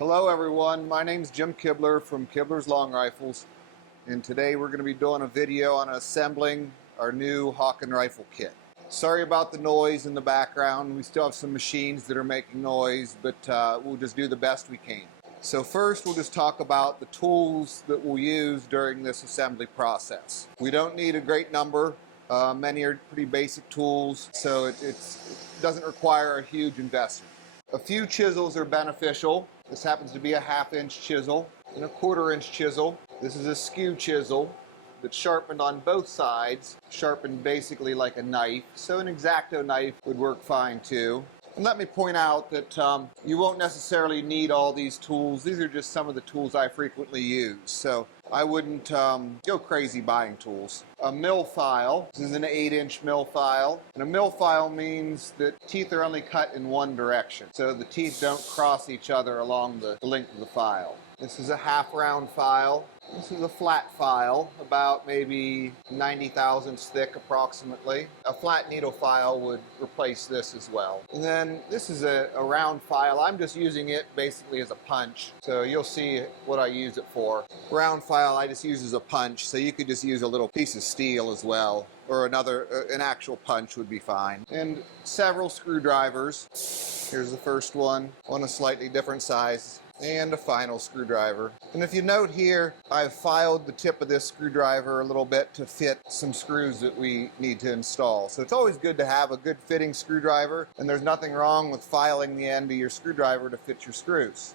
Hello everyone, my name's Jim Kibler from Kibler's Longrifles, and today we're going to be doing a video on assembling our new Hawken rifle kit. Sorry about the noise in the background. We still have some machines that are making noise, but we'll just do the best we can. So first we'll just talk about the tools that we'll use during this assembly process. We don't need a great number. Many are pretty basic tools, so it doesn't require a huge investment. A few chisels are beneficial. This happens to be a 1/2-inch chisel and a 1/4-inch chisel. This is a skew chisel that's sharpened on both sides, sharpened basically like a knife. So an X-Acto knife would work fine too. And let me point out that you won't necessarily need all these tools. These are just some of the tools I frequently use. So I wouldn't go crazy buying tools. A mill file. This is an 8-inch mill file. And a mill file means that teeth are only cut in one direction. So the teeth don't cross each other along the length of the file. This is a 1/2 round file. This is a flat file, about maybe 90 thousandths thick approximately. A flat needle file would replace this as well. And then this is a round file. I'm just using it basically as a punch. So you'll see what I use it for. Round file I just use as a punch, so you could just use a little piece of steel as well. Or an actual punch would be fine. And several screwdrivers. Here's the first one a slightly different size. And a final screwdriver. And if you note here, I've filed the tip of this screwdriver a little bit to fit some screws that we need to install. So it's always good to have a good fitting screwdriver, and there's nothing wrong with filing the end of your screwdriver to fit your screws.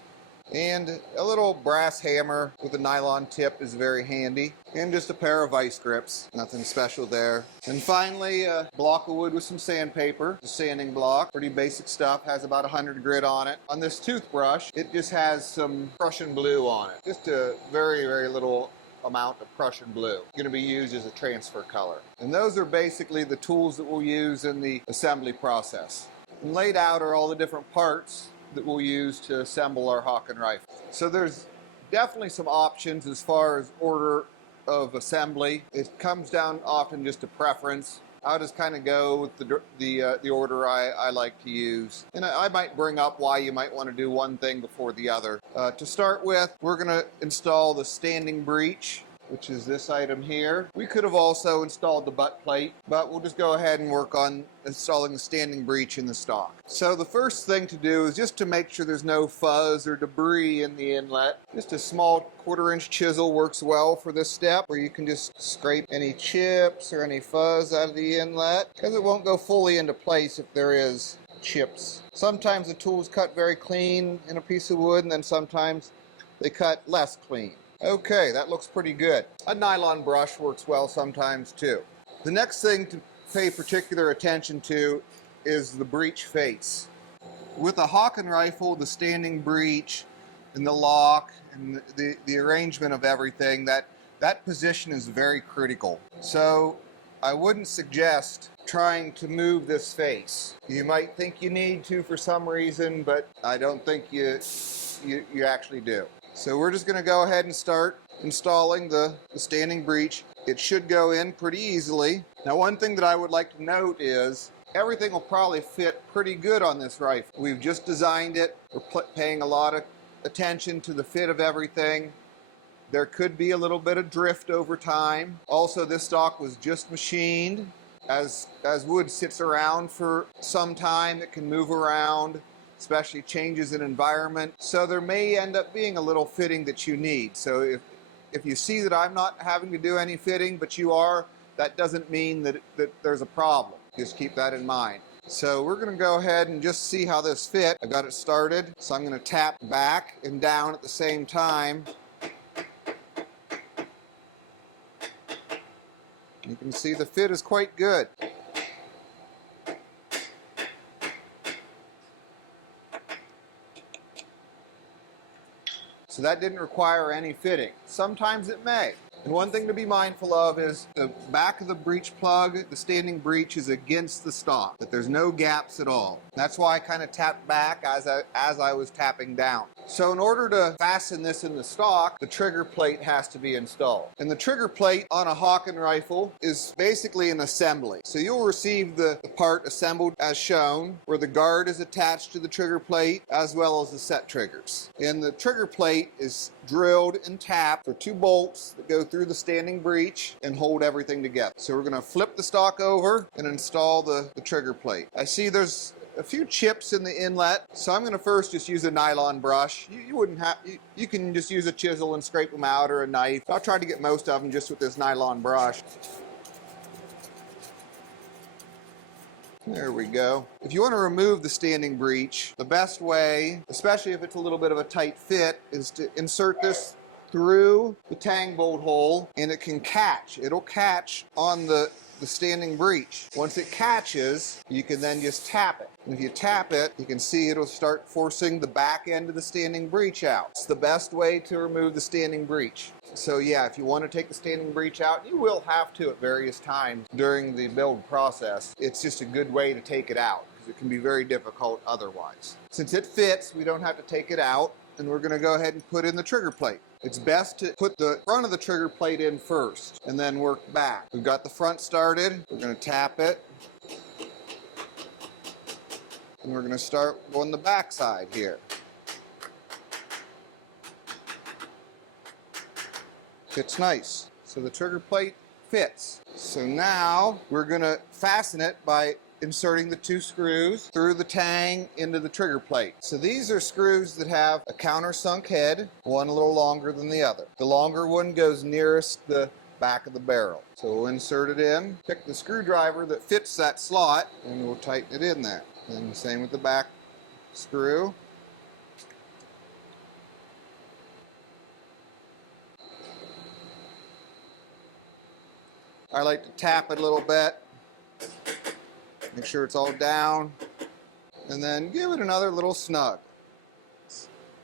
And a little brass hammer with a nylon tip is very handy. And just a pair of vice grips. Nothing special there. And finally, a block of wood with some sandpaper. A sanding block. Pretty basic stuff. Has about 100 grit on it. On this toothbrush, it just has some Prussian blue on it. Just a very, very little amount of Prussian blue. Going to be used as a transfer color. And those are basically the tools that we'll use in the assembly process. And laid out are all the different parts that we'll use to assemble our Hawken rifle. So there's definitely some options as far as order of assembly. It comes down often just to preference. I'll just kind of go with the order I like to use. And I might bring up why you might want to do one thing before the other. To start with, we're going to install the standing breech, which is this item here. We could have also installed the butt plate, but we'll just go ahead and work on installing the standing breech in the stock. So the first thing to do is just to make sure there's no fuzz or debris in the inlet. Just a small 1/4-inch chisel works well for this step, where you can just scrape any chips or any fuzz out of the inlet, because it won't go fully into place if there is chips. Sometimes the tools cut very clean in a piece of wood, and then sometimes they cut less clean. Okay, that looks pretty good. A nylon brush works well sometimes too. The next thing to pay particular attention to is the breech face. With a Hawken rifle, the standing breech and the lock and the arrangement of everything, that position is very critical. So I wouldn't suggest trying to move this face. You might think you need to for some reason, but I don't think you actually do. So we're just going to go ahead and start installing the standing breech. It should go in pretty easily. Now, one thing that I would like to note is everything will probably fit pretty good on this rifle. We've just designed it. We're paying a lot of attention to the fit of everything. There could be a little bit of drift over time. Also, this stock was just machined. As wood sits around for some time, it can move around, especially changes in environment. So there may end up being a little fitting that you need. So if you see that I'm not having to do any fitting, but you are, that doesn't mean that there's a problem. Just keep that in mind. So we're going to go ahead and just see how this fits. I got it started, so I'm going to tap back and down at the same time. You can see the fit is quite good. So that didn't require any fitting. Sometimes it may. And one thing to be mindful of is the back of the breech plug, the standing breech is against the stock, that there's no gaps at all. That's why I kind of tapped back as I was tapping down. So in order to fasten this in the stock, the trigger plate has to be installed. And the trigger plate on a Hawken rifle is basically an assembly. So you'll receive the part assembled as shown, where the guard is attached to the trigger plate, as well as the set triggers. And the trigger plate is drilled and tapped for 2 bolts that go through the standing breech and hold everything together. So we're going to flip the stock over and install the trigger plate. I see there's a few chips in the inlet, so I'm going to first just use a nylon brush. You wouldn't have, you can just use a chisel and scrape them out, or a knife. I'll try to get most of them just with this nylon brush. There we go. If you want to remove the standing breech, the best way, especially if it's a little bit of a tight fit, is to insert this through the tang bolt hole, and it can catch. It'll catch on the standing breech. Once it catches, you can then just tap it. And if you tap it, you can see it'll start forcing the back end of the standing breech out. It's the best way to remove the standing breech. So yeah, if you want to take the standing breech out, you will have to at various times during the build process. It's just a good way to take it out, because it can be very difficult otherwise. Since it fits, we don't have to take it out, and we're going to go ahead and put in the trigger plate. It's best to put the front of the trigger plate in first and then work back. We've got the front started. We're going to tap it. And we're going to start on the back side here. Fits nice. So the trigger plate fits. So now we're going to fasten it by inserting the 2 screws through the tang into the trigger plate. So these are screws that have a countersunk head, one a little longer than the other. The longer one goes nearest the back of the barrel. So we'll insert it in, pick the screwdriver that fits that slot, and we'll tighten it in there. And same with the back screw. I like to tap it a little bit. Make sure it's all down, and then give it another little snug.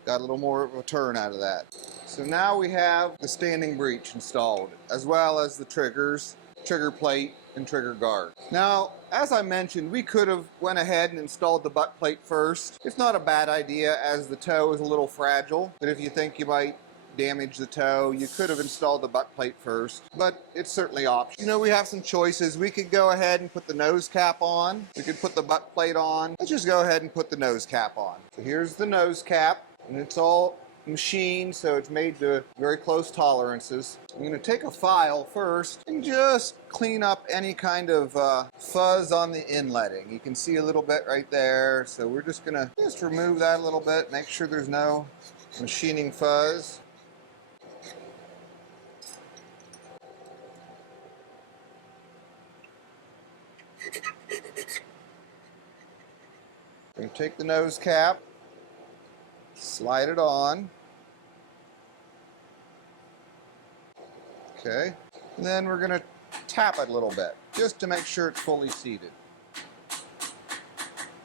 Got a little more of a turn out of that. So now we have the standing breech installed, as well as the triggers, trigger plate, and trigger guard. Now, as I mentioned, we could have went ahead and installed the butt plate first. It's not a bad idea, as the toe is a little fragile, but if you think you might damage the toe, you could have installed the butt plate first, but it's certainly optional. You know, we have some choices. We could go ahead and put the nose cap on. We could put the butt plate on. Let's just go ahead and put the nose cap on. So here's the nose cap, and it's all machined, so it's made to very close tolerances. I'm going to take a file first and just clean up any kind of fuzz on the inletting. You can see a little bit right there, so we're just going to remove that a little bit, make sure there's no machining fuzz. We're going to take the nose cap, slide it on. Okay, and then we're going to tap it a little bit, just to make sure it's fully seated.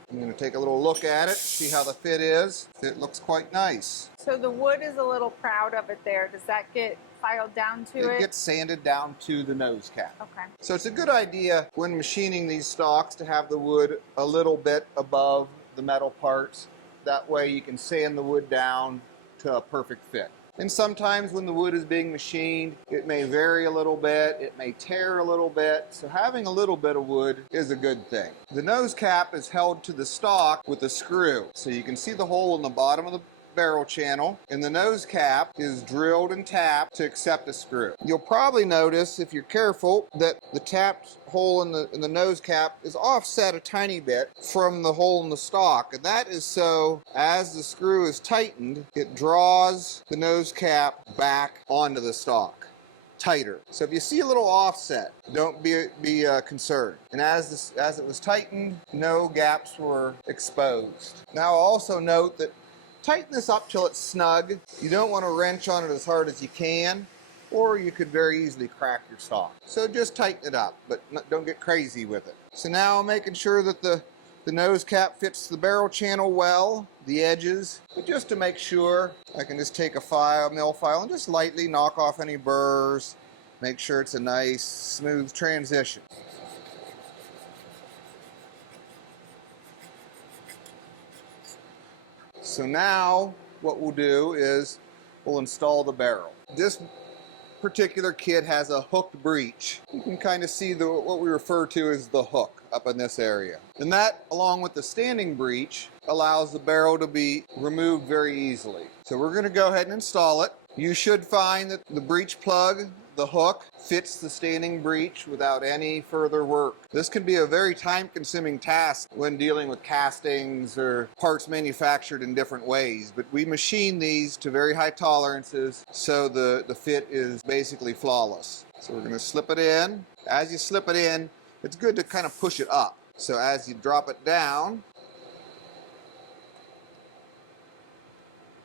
I'm going to take a little look at it, see how the fit is. It looks quite nice. So the wood is a little proud of it there. Does that get filed down to it? It gets sanded down to the nose cap. Okay. So it's a good idea when machining these stocks to have the wood a little bit above the metal parts. That way you can sand the wood down to a perfect fit. And sometimes when the wood is being machined, it may vary a little bit, it may tear a little bit, so having a little bit of wood is a good thing. The nose cap is held to the stock with a screw, so you can see the hole in the bottom of the barrel channel, and the nose cap is drilled and tapped to accept a screw. You'll probably notice, if you're careful, that the tapped hole in the nose cap is offset a tiny bit from the hole in the stock, and that is so as the screw is tightened, it draws the nose cap back onto the stock tighter. So if you see a little offset, don't be concerned. And as it was tightened, no gaps were exposed. Now also note that tighten this up till it's snug. You don't want to wrench on it as hard as you can, or you could very easily crack your stock. So just tighten it up, but don't get crazy with it. So now I'm making sure that the nose cap fits the barrel channel well, the edges. But just to make sure, I can just take a mill file and just lightly knock off any burrs. Make sure it's a nice, smooth transition. So now what we'll do is we'll install the barrel. This particular kit has a hooked breech. You can kind of see what we refer to as the hook up in this area. And that, along with the standing breech, allows the barrel to be removed very easily. So we're going to go ahead and install it. You should find that the breech plug, the hook, fits the standing breech without any further work. This can be a very time-consuming task when dealing with castings or parts manufactured in different ways, but we machine these to very high tolerances, so the fit is basically flawless. So we're going to slip it in. As you slip it in, it's good to kind of push it up. So as you drop it down,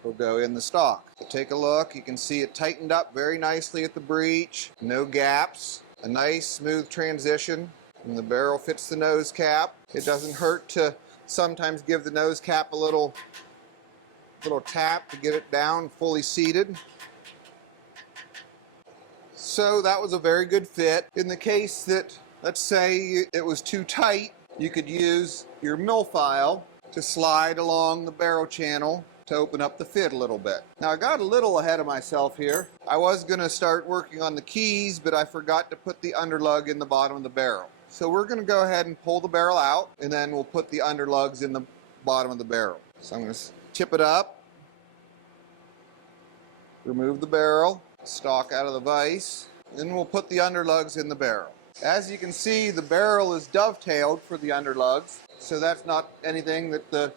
will go in the stock. So take a look, you can see it tightened up very nicely at the breech, no gaps, a nice smooth transition, and the barrel fits the nose cap. It doesn't hurt to sometimes give the nose cap a little tap to get it down fully seated. So that was a very good fit. In the case that, let's say it was too tight, you could use your mill file to slide along the barrel channel to open up the fit a little bit. Now I got a little ahead of myself here. I was going to start working on the keys, but I forgot to put the underlug in the bottom of the barrel. So we're going to go ahead and pull the barrel out, and then we'll put the underlugs in the bottom of the barrel. So I'm going to tip it up, remove the barrel, stock out of the vise, and we'll put the underlugs in the barrel. As you can see, the barrel is dovetailed for the underlugs, so that's not anything that the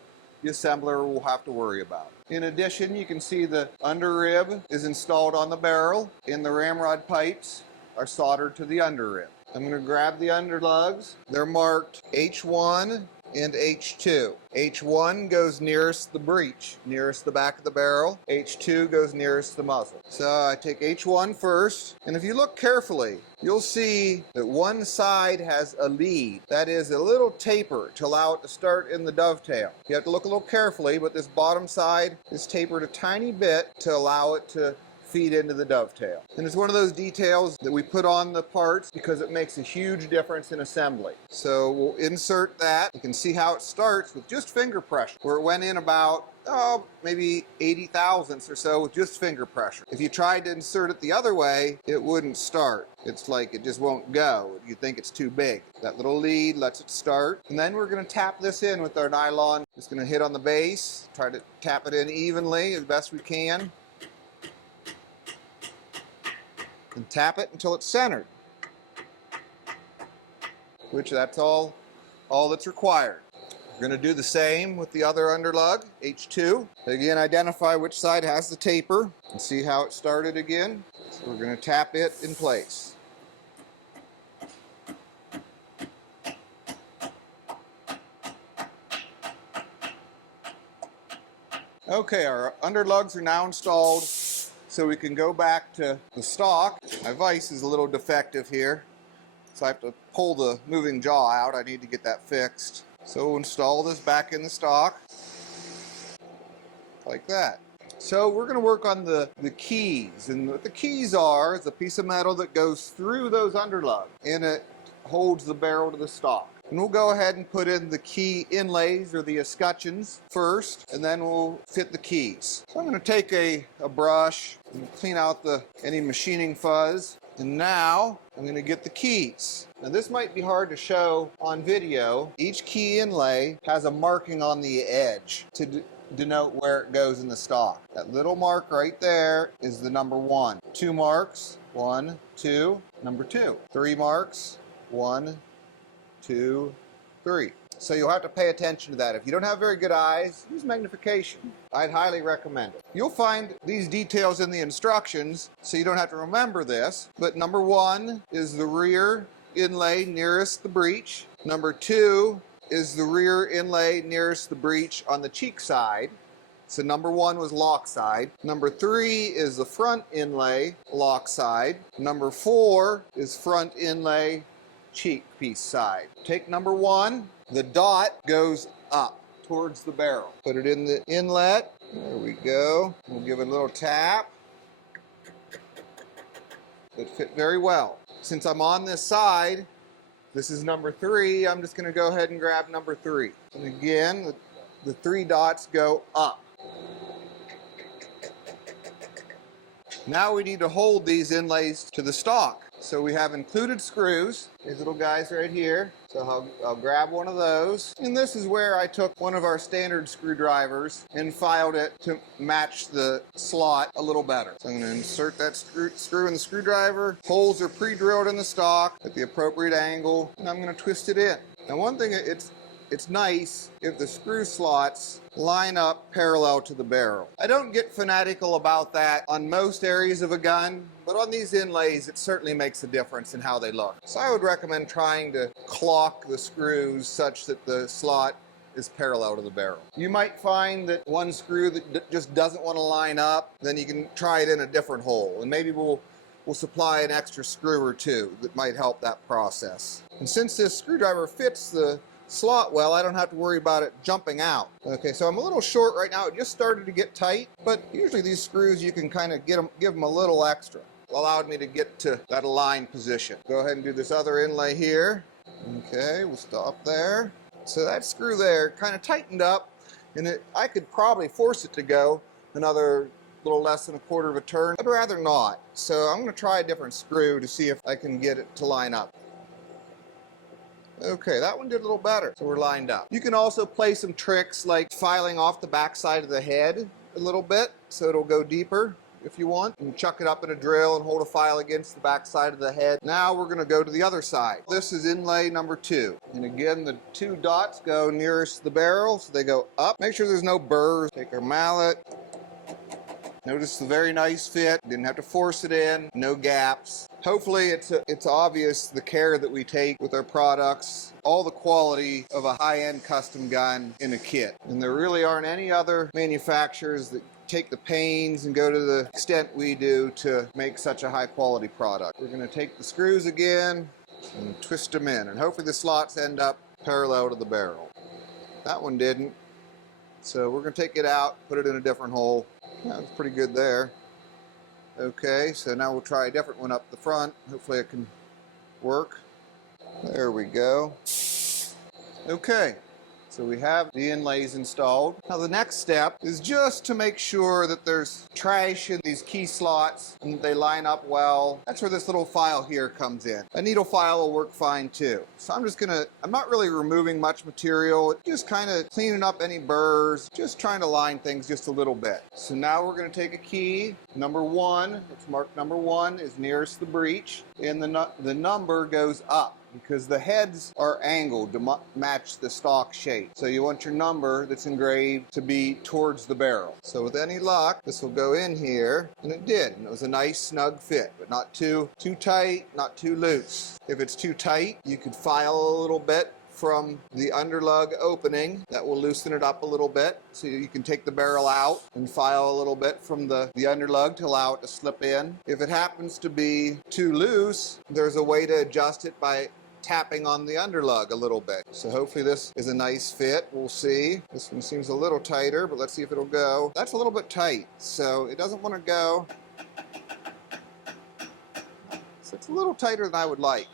assembler will have to worry about. In addition, you can see the under rib is installed on the barrel, and the ramrod pipes are soldered to the under rib. I'm going to grab the underlugs. They're marked H1 and H2. H1 goes nearest the breech, nearest the back of the barrel. H2 goes nearest the muzzle. So I take H1 first, and if you look carefully, you'll see that one side has a lead. That is a little taper to allow it to start in the dovetail. You have to look a little carefully, but this bottom side is tapered a tiny bit to allow it to feed into the dovetail. And it's one of those details that we put on the parts because it makes a huge difference in assembly. So we'll insert that. You can see how it starts with just finger pressure, where it went in about maybe 80 thousandths or so with just finger pressure. If you tried to insert it the other way, it wouldn't start. It's like it just won't go. You think it's too big. That little lead lets it start. And then we're going to tap this in with our nylon. Just going to hit on the base, try to tap it in evenly as best we can. And tap it until it's centered, which that's all that's required. We're going to do the same with the other underlug, H2. Again, identify which side has the taper and see how it started again. So we're going to tap it in place. Okay, our underlugs are now installed. So we can go back to the stock. My vise is a little defective here, so I have to pull the moving jaw out. I need to get that fixed. So we'll install this back in the stock, like that. So we're going to work on the keys, and what the keys are is a piece of metal that goes through those underlugs, and it holds the barrel to the stock. And we'll go ahead and put in the key inlays, or the escutcheons, first, and then we'll fit the keys. So I'm going to take a brush and clean out any machining fuzz. And now I'm going to get the keys. Now this might be hard to show on video. Each key inlay has a marking on the edge to denote where it goes in the stock. That little mark right there is the number 1. 2 marks, 1, 2, number 2. 3 marks, 1, 2, 3. So you'll have to pay attention to that. If you don't have very good eyes, use magnification. I'd highly recommend it. You'll find these details in the instructions, so you don't have to remember this. But number 1 is the rear inlay nearest the breech. Number 2 is the rear inlay nearest the breech on the cheek side. So number 1 was lock side. Number 3 is the front inlay lock side. Number 4 is front inlay cheek piece side. Take number 1, the dot goes up towards the barrel. Put it in the inlet. There we go. We'll give it a little tap. It fit very well. Since I'm on this side, this is number 3, I'm just going to go ahead and grab number 3. And again, the 3 dots go up. Now we need to hold these inlays to the stock. So we have included screws, these little guys right here. So I'll grab one of those. And this is where I took one of our standard screwdrivers and filed it to match the slot a little better. So I'm going to insert that screw in the screwdriver. Holes are pre-drilled in the stock at the appropriate angle, and I'm going to twist it in. Now one thing, it's nice if the screw slots line up parallel to the barrel. I don't get fanatical about that on most areas of a gun, but on these inlays it certainly makes a difference in how they look. So I would recommend trying to clock the screws such that the slot is parallel to the barrel. You might find that one screw that just doesn't want to line up, then you can try it in a different hole, and maybe we'll supply an extra screw or two that might help that process. And since this screwdriver fits the slot well, I don't have to worry about it jumping out. Okay, so I'm a little short right now. It just started to get tight, but usually these screws you can kind of give them a little extra. It allowed me to get to that aligned position. Go ahead and do this other inlay here. Okay, we'll stop there. So that screw there kind of tightened up, and I could probably force it to go another little less than a quarter of a turn. I'd rather not. So I'm going to try a different screw to see if I can get it to line up. Okay, that one did a little better, so we're lined up. You can also play some tricks like filing off the back side of the head a little bit so it'll go deeper if you want. And chuck it up in a drill and hold a file against the back side of the head. Now we're going to go to the other side. This is inlay number 2. And again, the 2 dots go nearest the barrel, so they go up. Make sure there's no burrs. Take our mallet. Notice the very nice fit, didn't have to force it in, no gaps. Hopefully it's obvious the care that we take with our products, all the quality of a high-end custom gun in a kit. And there really aren't any other manufacturers that take the pains and go to the extent we do to make such a high-quality product. We're going to take the screws again and twist them in, and hopefully the slots end up parallel to the barrel. That one didn't, so we're going to take it out, put it in a different hole. That was pretty good there. Okay, so now we'll try a different one up the front. Hopefully it can work. There we go. Okay, so we have the inlays installed. Now the next step is just to make sure that there's trash in these key slots and they line up well. That's where this little file here comes in. A needle file will work fine too. So I'm not really removing much material, just kind of cleaning up any burrs, just trying to line things just a little bit. So now we're going to take a key, number 1, it's marked number 1 is nearest the breech, and the number goes up, because the heads are angled to match the stock shape. So you want your number that's engraved to be towards the barrel. So with any luck, this will go in here, and it did. And it was a nice snug fit, but not too tight, not too loose. If it's too tight, you could file a little bit from the underlug opening. That will loosen it up a little bit, so you can take the barrel out and file a little bit from the underlug to allow it to slip in. If it happens to be too loose, there's a way to adjust it by tapping on the underlug a little bit. So hopefully this is a nice fit. We'll see. This one seems a little tighter, but let's see if it'll go. That's a little bit tight, so it doesn't want to go. So it's a little tighter than I would like.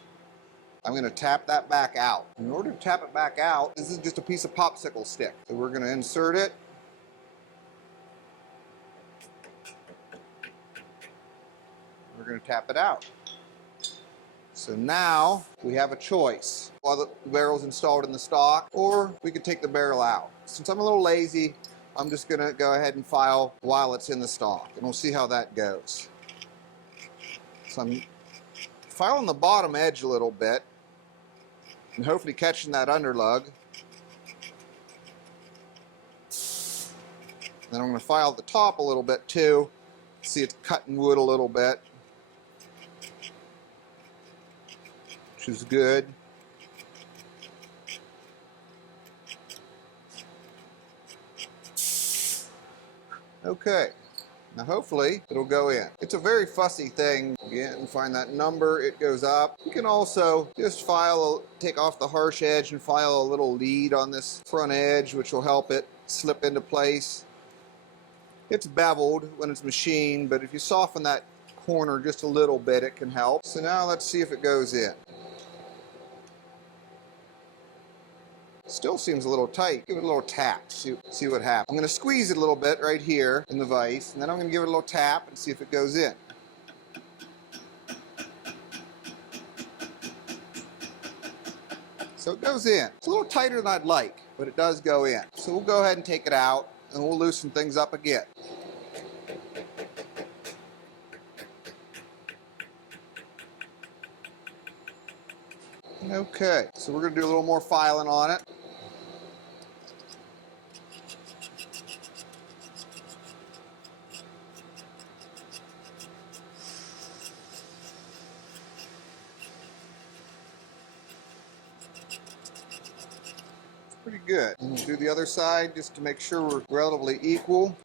I'm going to tap that back out. In order to tap it back out, this is just a piece of popsicle stick. So we're going to insert it. We're going to tap it out. So now we have a choice. While the barrel's installed in the stock, or we could take the barrel out. Since I'm a little lazy, I'm just going to go ahead and file while it's in the stock, and we'll see how that goes. So I'm filing the bottom edge a little bit, and hopefully catching that underlug. Then I'm going to file the top a little bit too. See, it's cutting wood a little bit, which is good. Okay, now hopefully it'll go in. It's a very fussy thing. Again, find that number, it goes up. You can also just take off the harsh edge and file a little lead on this front edge, which will help it slip into place. It's beveled when it's machined, but if you soften that corner just a little bit, it can help. So now let's see if it goes in. Still seems a little tight. Give it a little tap, see what happens. I'm going to squeeze it a little bit right here in the vise, and then I'm going to give it a little tap and see if it goes in. So it goes in. It's a little tighter than I'd like, but it does go in. So we'll go ahead and take it out, and we'll loosen things up again. Okay, so we're going to do a little more filing on it. Pretty good. And we'll do the other side just to make sure we're relatively equal.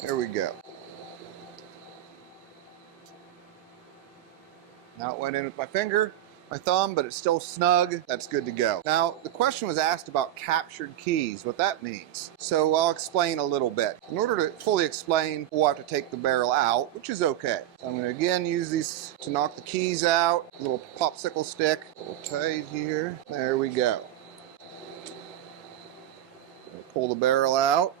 There we go. Now it went in with my finger, my thumb, but it's still snug. That's good to go. Now, the question was asked about captured keys, what that means. So I'll explain a little bit. In order to fully explain, we'll have to take the barrel out, which is okay. So I'm going to again use these to knock the keys out. A little popsicle stick, a little tight here. There we go. Pull the barrel out.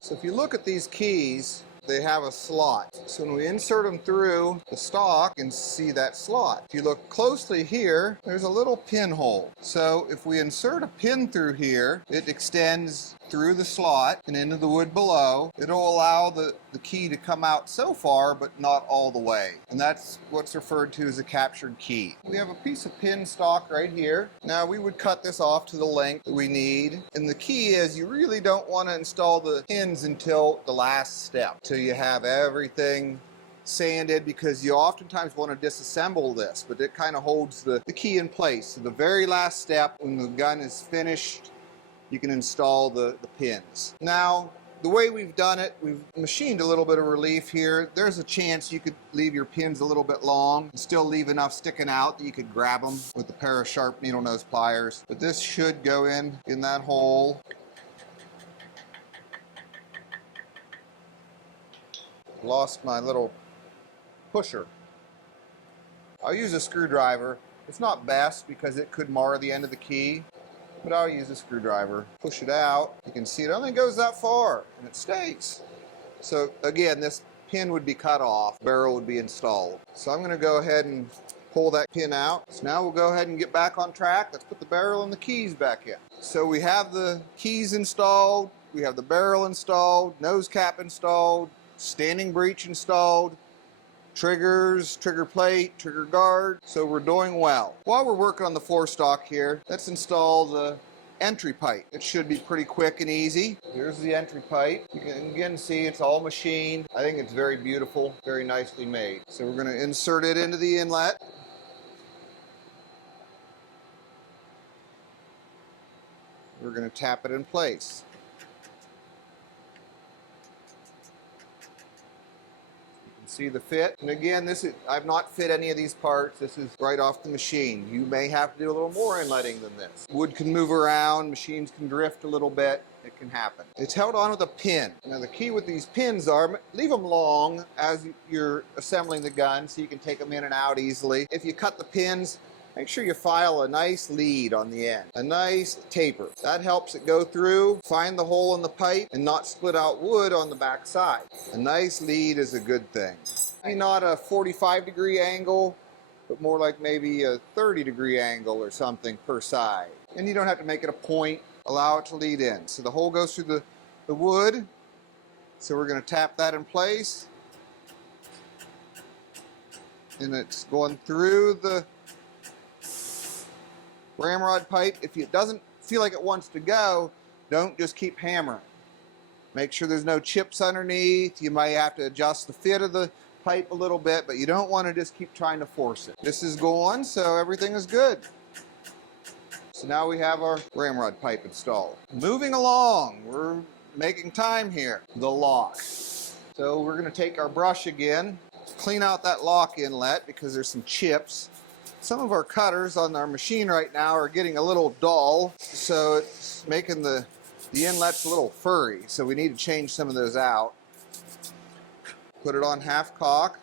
So if you look at these keys, they have a slot. So when we insert them through the stock, you can see that slot. If you look closely here, there's a little pinhole. So if we insert a pin through here, it extends through the slot and into the wood below. It'll allow the key to come out so far, but not all the way. And that's what's referred to as a captured key. We have a piece of pin stock right here. Now we would cut this off to the length that we need. And the key is you really don't want to install the pins until the last step, till you have everything sanded, because you oftentimes want to disassemble this, but it kind of holds the key in place. So the very last step, when the gun is finished, you can install the pins. Now, the way we've done it, we've machined a little bit of relief here. There's a chance you could leave your pins a little bit long and still leave enough sticking out that you could grab them with a pair of sharp needle nose pliers. But this should go in that hole. Lost my little pusher. I'll use a screwdriver. It's not best because it could mar the end of the key, but I'll use a screwdriver. Push it out. You can see it only goes that far and it stays. So again, this pin would be cut off, barrel would be installed. So I'm going to go ahead and pull that pin out. So now we'll go ahead and get back on track. Let's put the barrel and the keys back in. So we have the keys installed, we have the barrel installed, nose cap installed, standing breech installed, triggers, trigger plate, trigger guard. So we're doing well. While we're working on the floor stock here, let's install the entry pipe. It should be pretty quick and easy. Here's the entry pipe. You can again see it's all machined. I think it's very beautiful, very nicely made. So we're going to insert it into the inlet. We're going to tap it in place. See the fit, and again, I've not fit any of these parts. This is right off the machine. You may have to do a little more inletting than this. Wood can move around, machines can drift a little bit. It can happen. It's held on with a pin. Now the key with these pins are, leave them long as you're assembling the gun so you can take them in and out easily. If you cut the pins, make sure you file a nice lead on the end, a nice taper. That helps it go through, find the hole in the pipe, and not split out wood on the back side. A nice lead is a good thing. Maybe not a 45-degree angle, but more like maybe a 30-degree angle or something per side. And you don't have to make it a point, allow it to lead in. So the hole goes through the wood, so we're going to tap that in place. And it's going through the ramrod pipe. If it doesn't feel like it wants to go, don't just keep hammering. Make sure there's no chips underneath. You might have to adjust the fit of the pipe a little bit, but you don't want to just keep trying to force it. This is going, so everything is good. So now we have our ramrod pipe installed. Moving along, we're making time here. The lock. So we're going to take our brush again, clean out that lock inlet because there's some chips. Some of our cutters on our machine right now are getting a little dull, so it's making the inlets a little furry, so we need to change some of those out. Put it on half cock.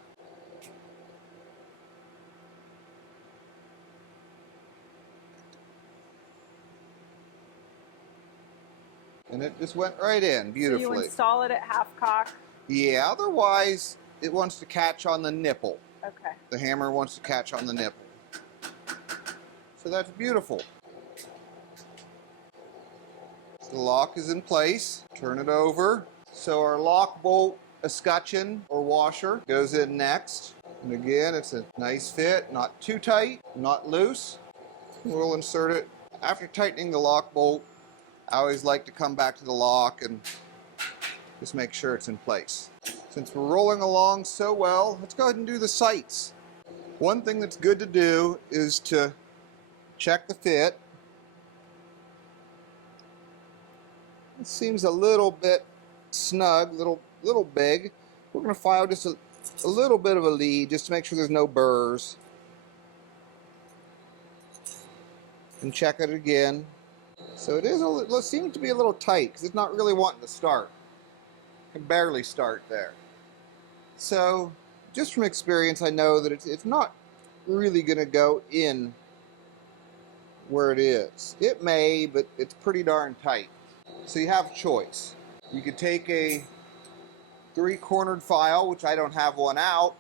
And it just went right in beautifully. So you install it at half cock? Yeah, otherwise it wants to catch on the nipple. Okay. The hammer wants to catch on the nipple. So that's beautiful. The lock is in place. Turn it over. So our lock bolt escutcheon or washer goes in next. And again, it's a nice fit, not too tight, not loose. We'll insert it. After tightening the lock bolt, I always like to come back to the lock and just make sure it's in place. Since we're rolling along so well, let's go ahead and do the sights. One thing that's good to do is to check the fit. It seems a little bit snug, little big. We're going to file just a little bit of a lead just to make sure there's no burrs. And check it again. So it seems to be a little tight because it's not really wanting to start. It can barely start there. So just from experience, I know that it's not really going to go in where it is. It may, but it's pretty darn tight. So you have a choice. You could take a 3-cornered file, which I don't have one out,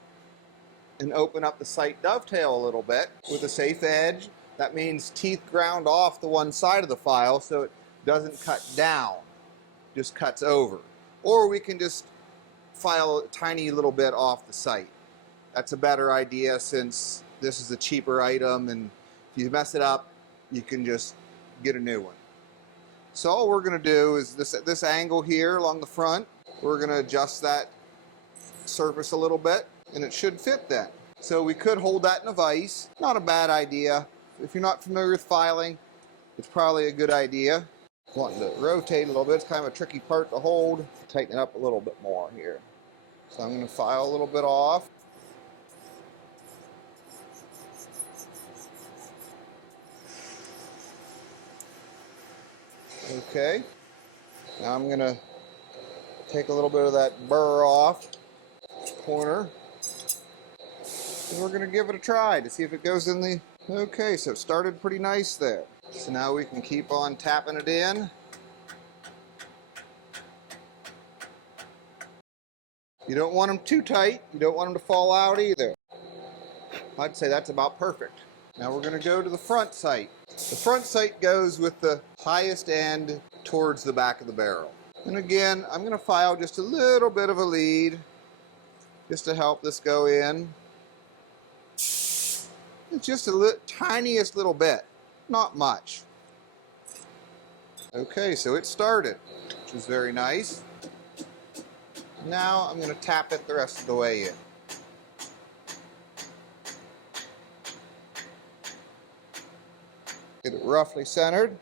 and open up the sight dovetail a little bit with a safe edge. That means teeth ground off the one side of the file so it doesn't cut down, just cuts over. Or we can just file a tiny little bit off the sight. That's a better idea since this is a cheaper item, and if you mess it up, you can just get a new one. So all we're going to do is this angle here along the front, we're going to adjust that surface a little bit, and it should fit then. So we could hold that in a vise. Not a bad idea. If you're not familiar with filing, it's probably a good idea. Wanting to rotate a little bit, it's kind of a tricky part to hold. Tighten it up a little bit more here. So I'm going to file a little bit off. Okay, now I'm going to take a little bit of that burr off corner, and we're going to give it a try to see if it goes in the... Okay, so it started pretty nice there. So now we can keep on tapping it in. You don't want them too tight, you don't want them to fall out either. I'd say that's about perfect. Now we're going to go to the front sight. The front sight goes with the highest end towards the back of the barrel. And again, I'm going to file just a little bit of a lead just to help this go in. It's just a tiniest little bit, not much. Okay, so it started, which is very nice. Now I'm going to tap it the rest of the way in. Get it roughly centered.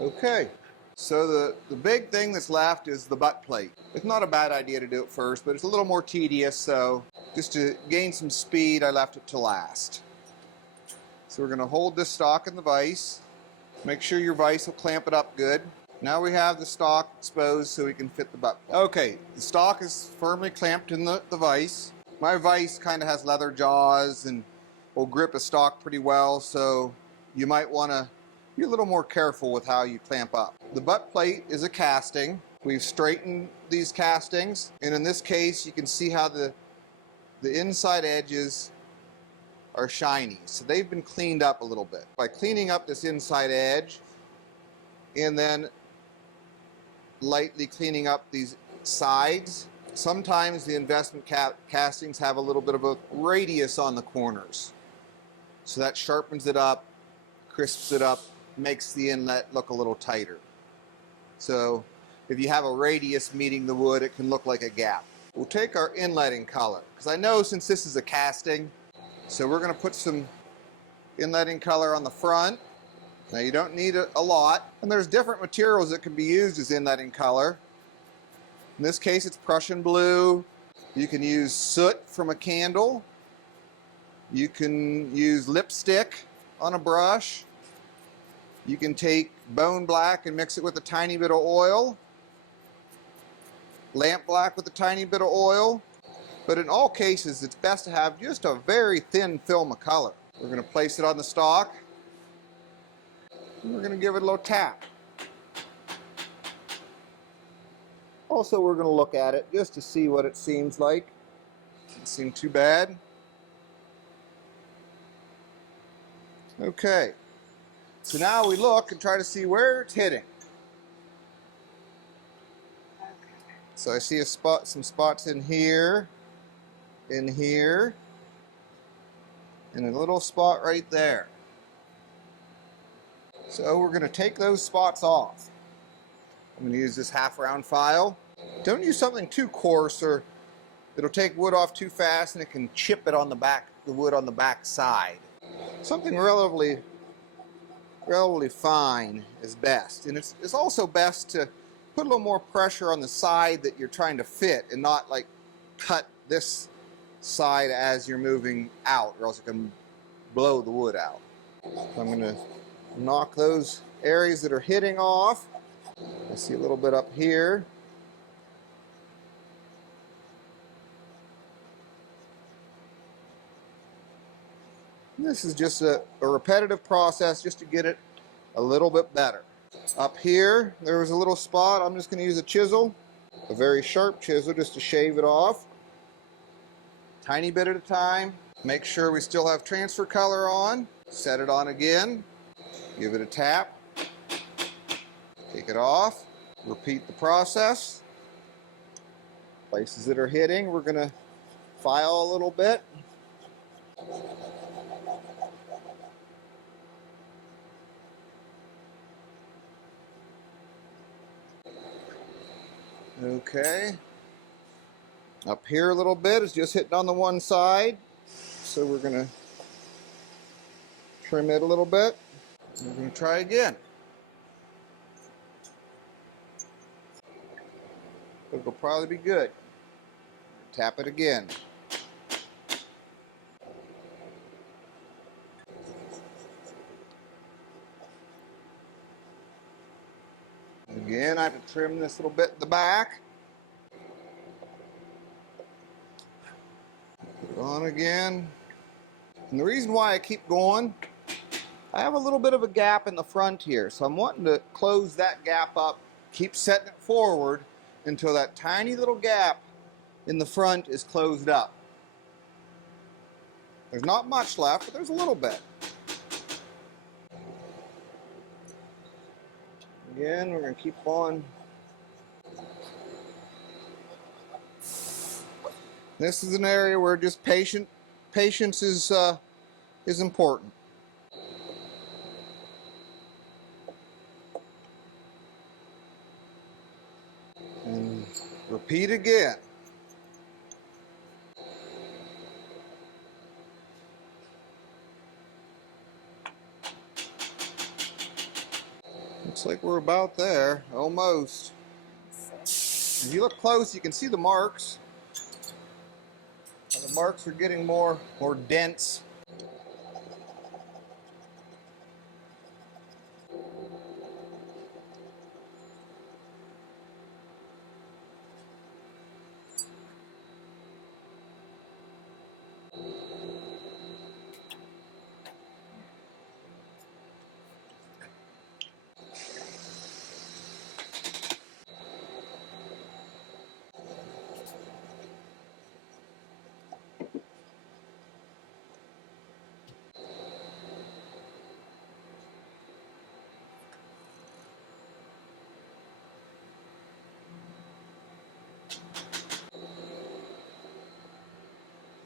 Okay, so the big thing that's left is the butt plate. It's not a bad idea to do it first, but it's a little more tedious, so just to gain some speed, I left it to last. So we're going to hold this stock in the vise. Make sure your vise will clamp it up good. Now we have the stock exposed so we can fit the butt plate. Okay, the stock is firmly clamped in the vise. My vise kind of has leather jaws and will grip a stock pretty well, so you might want to be a little more careful with how you clamp up. The butt plate is a casting. We've straightened these castings, and in this case you can see how the inside edges are shiny. So they've been cleaned up a little bit. By cleaning up this inside edge and then lightly cleaning up these sides, sometimes the investment castings have a little bit of a radius on the corners. So that sharpens it up, crisps it up, makes the inlet look a little tighter. So if you have a radius meeting the wood, it can look like a gap. We'll take our inletting color, because I know since this is a casting, so we're going to put some inletting color on the front. Now you don't need a lot, and there's different materials that can be used as inletting color. In this case it's Prussian blue. You can use soot from a candle. You can use lipstick on a brush. You can take bone black and mix it with a tiny bit of oil. lamp black with a tiny bit of oil. But in all cases, it's best to have just a very thin film of color. We're going to place it on the stock, and we're going to give it a little tap. Also, we're going to look at it just to see what it seems like. Doesn't seem too bad. Okay, so now we look and try to see where it's hitting. So I see a spot, some spots in here, and a little spot right there. So we're going to take those spots off. I'm going to use this half-round file. Don't use something too coarse or it'll take wood off too fast and it can chip it on the wood on the back side. Something relatively fine is best. And it's also best to put a little more pressure on the side that you're trying to fit and not like cut this side as you're moving out, or else it can blow the wood out. So I'm going to knock those areas that are hitting off. I see a little bit up here. This is just a repetitive process just to get it a little bit better. Up here, there was a little spot. I'm just going to use a chisel, a very sharp chisel, just to shave it off. Tiny bit at a time. Make sure we still have transfer color on. Set it on again. Give it a tap. Take it off. Repeat the process. Places that are hitting, we're going to file a little bit. Okay. Up here a little bit, it's just hitting on the one side. So we're going to trim it a little bit. We're going to try again. It'll probably be good. Tap it again. Again, I have to trim this little bit in the back. Put it on again. And the reason why I keep going, I have a little bit of a gap in the front here, so I'm wanting to close that gap up, keep setting it forward until that tiny little gap in the front is closed up. There's not much left, but there's a little bit. Again, we're going to keep on. This is an area where just patience is important. And repeat again. Looks like we're about there, almost. If you look close, you can see the marks. And the marks are getting more dense.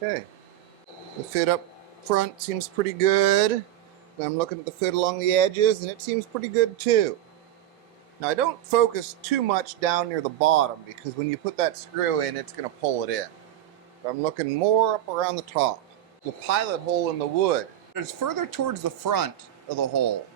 Okay, the fit up front seems pretty good. I'm looking at the fit along the edges and it seems pretty good too. Now I don't focus too much down near the bottom because when you put that screw in, it's going to pull it in. But I'm looking more up around the top. The pilot hole in the wood is further towards the front of the hole.